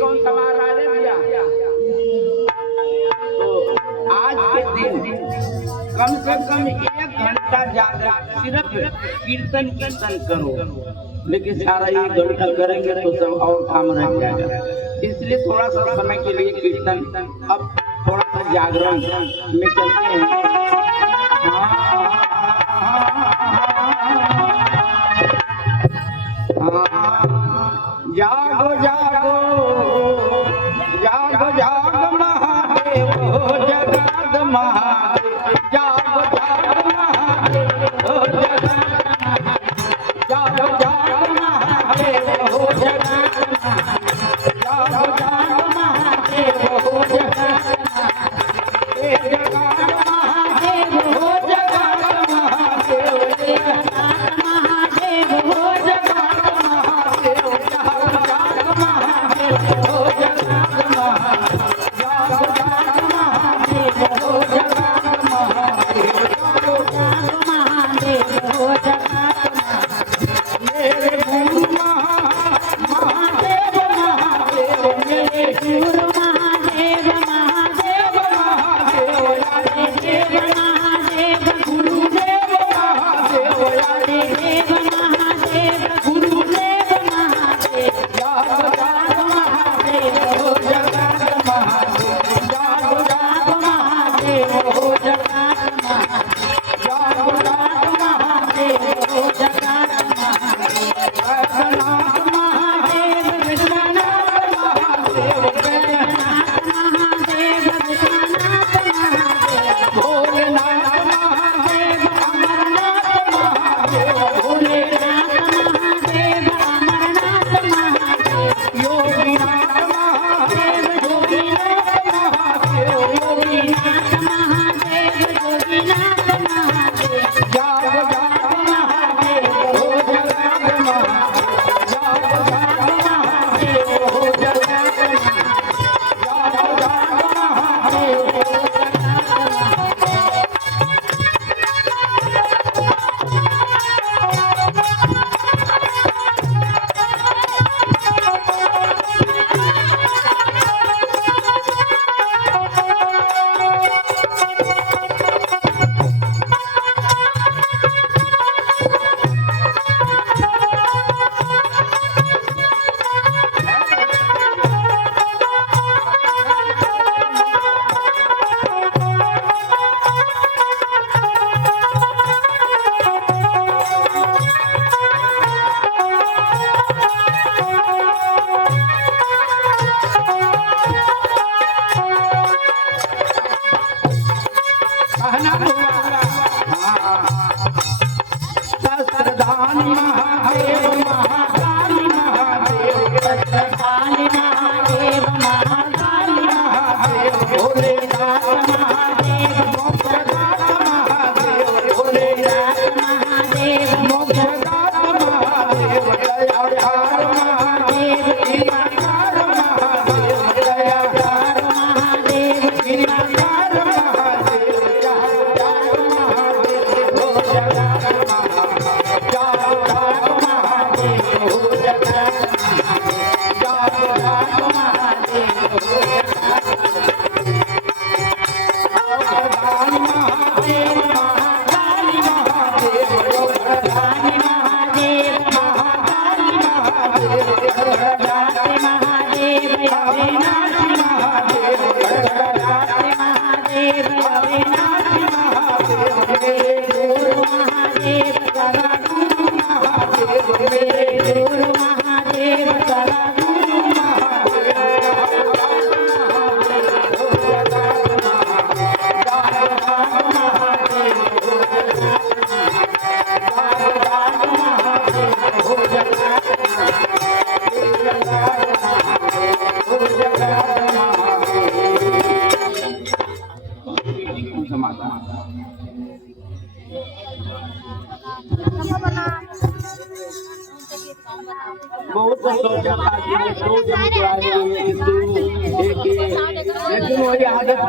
कौन सवार आ रहे भैया? तो आज के दिन कम से कम 1 घंटा जाकर सिर्फ कीर्तन करो, लेकिन सारा 1 घंटा करेंगे तो सब और काम रह जाएगा। इसलिए थोड़ा सा समय के लिए कीर्तन, अब थोड़ा सा जागरण में चलते हैं। जागो जागो जागो जागो महादेव हो जगत महादेव, जागो जागो महादेव हो जगत, जागो जागो महादेव हो जगत, जागो जागो महादेव हो जगत, जगत महादेव हो जगत महादेव, जगत महादेव हो जगत महादेव, जागो जागो महादेव हो जगत महादेव, जागो जागो महादेव हो जगत महादेव, जागो जागो महादेव हो जगत महादेव। मेरे गुरु महादेव महादेव, मेरे गुरु महादेव महादेव महादेव, देव महादेव गुरुदेव महादेव, देव महादेव गुरुदेव महादेव, जागो जागो महादेव हो जगत महादेव, जागो जागो महादेव हो जगत महादेव, जागो जागो महादेव हो जगत महादेव, वैद्यनाथ महादेव विश्वनाथ महादेव, वैद्यनाथ महादेव विश्वनाथ महादेव, भोलेनाथ महादेव अमरनाथ महादेव, भोलेनाथ महादेव अमरनाथ महादेव, योगीनाथ महादेव योगीनाथ महादेव, योगीनाथ महादेव योगीनाथ महादेव, जागो जागो महादेव हो जगत महादेव, जागो जागो महादेव हो जगत महादेव, जागो जागो महादेव हो जगत सहस्रधानी महादेव महाकाली महादेव, सहस्रधानी महादेव महाकाली महादेव, भोलेनाथ महादेव मोक्षदाता महादेव, भोलेनाथ महादेव मोक्षदाता महादेव, दयाकार महादेव दीनाकार महादेव, दयाकार महादेव दीनाकार महादेव, जागो जागो महादेव हो जगत महादेव, जागो जागो महादेव हो जगत महादेव, जागो जागो महादेव हो जगत महादेव, महाकाली महादेव, योगदानी महादेव महाकाली महादेव, योगदाते महादेव अविनाशी महादेव, योगदाते महादेव अविनाशी महादेव, मेरे गुरु महादेव सदा गुरु महादेव, मेरे गुरु महादेव सदा गुरु महादेव, हो जगत महादेव, जागो जागो महादेव हो जगत महादेव, जागो जागो महादेव हो जगत महादेव, हो जगत महादेव। समाधान बहुत सोचा था कि मैं 2 दिन के आगे लेकिन वही आदत